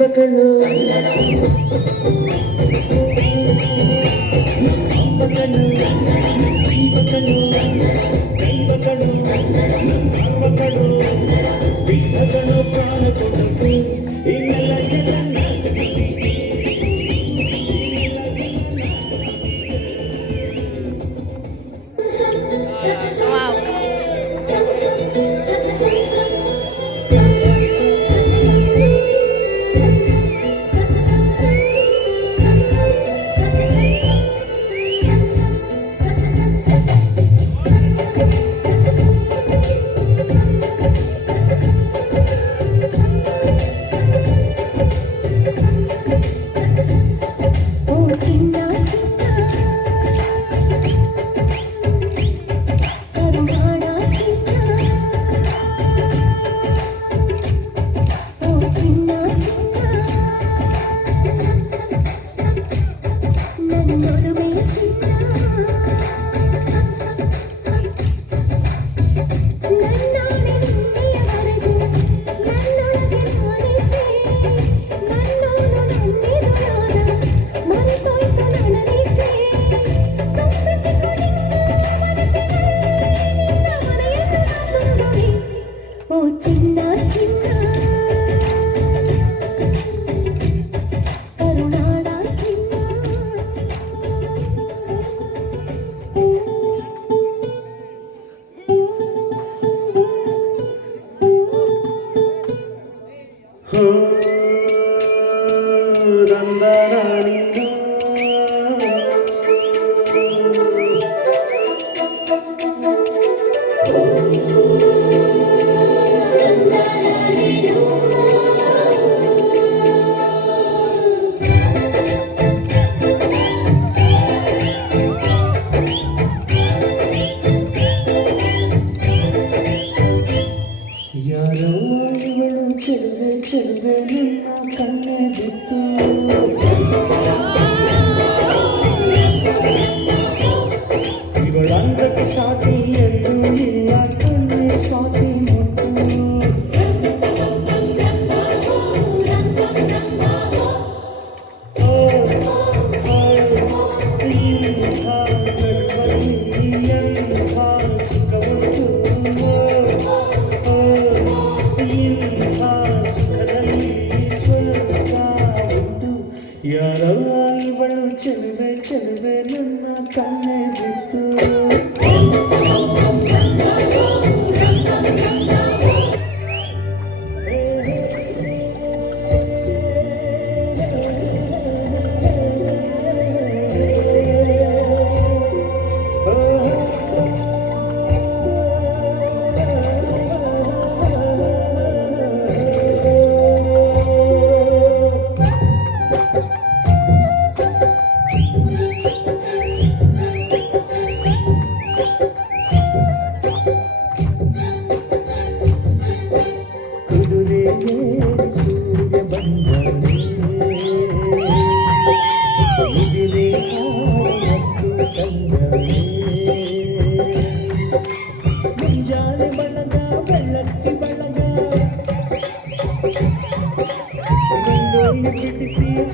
ಜೀವಗಳು Thank you. வாய்வளு சிறுது சிறுது நின்னா கண்ணை இவள் அங்கக்கு சாத்தி என்று இல்லா கண்ணை சாத்தி ಇವಳು ಚೆಲುವೆ ಚೆಲುವೆ ನನ್ನ ಕಣ್ಣೆದಿತ್ತು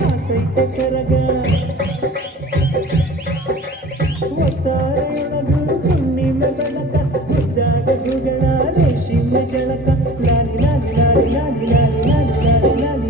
ಆಸಕ್ತ ಸರಗ ಒತ್ತಾರೆಯೊಳಗು ಹುಣ್ಣಿಮೆ ಬೆಳಕ ಮುದ್ದಾಗ ಜುಗಳ ರೇಷಿಮೆ ಜಳಕ ಲಾಲಿ ಲಾಲಿ ಲಾಲಿ ಲಾಲಿ ಲಾಲಿ ಲಾಲಿ ಲಾಲಿ ಲಾಲಿ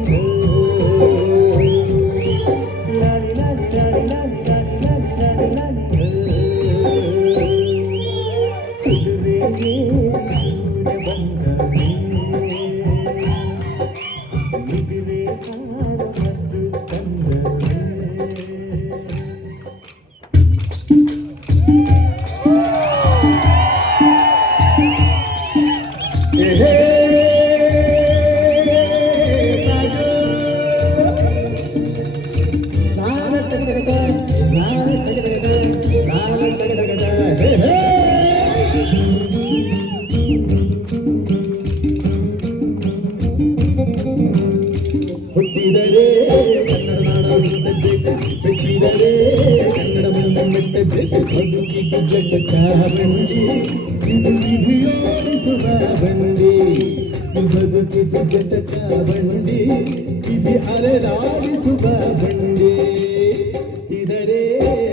ಬಂದಿ ಇದು ವಿಧಿಯೋಡಿಸುವ ಬಂದಿ ಬದುಕಿದು ಜಟಕ ಬಂಡಿ ಇದು ಅಲೆದಾಡಿಸುವ ಬಂಡಿ ಇದರೇ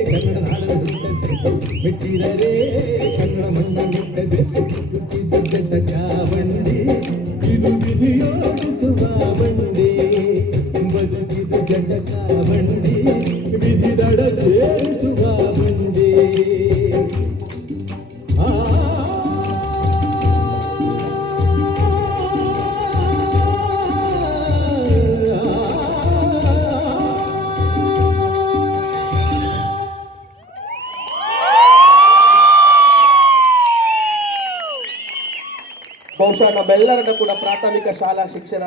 ಕನ್ನಡ ನಾಡನ್ನು ಹುಟ್ಟದ್ದು ಮೆಟ್ಟಿದರೆ ಕನ್ನಡ ಮಣ್ಣ ಮುಟ್ಟದು ಬಹುಶಃ ನಮ್ಮೆಲ್ಲರನ್ನ ಕೂಡ ಪ್ರಾಥಮಿಕ ಶಾಲಾ ಶಿಕ್ಷಣ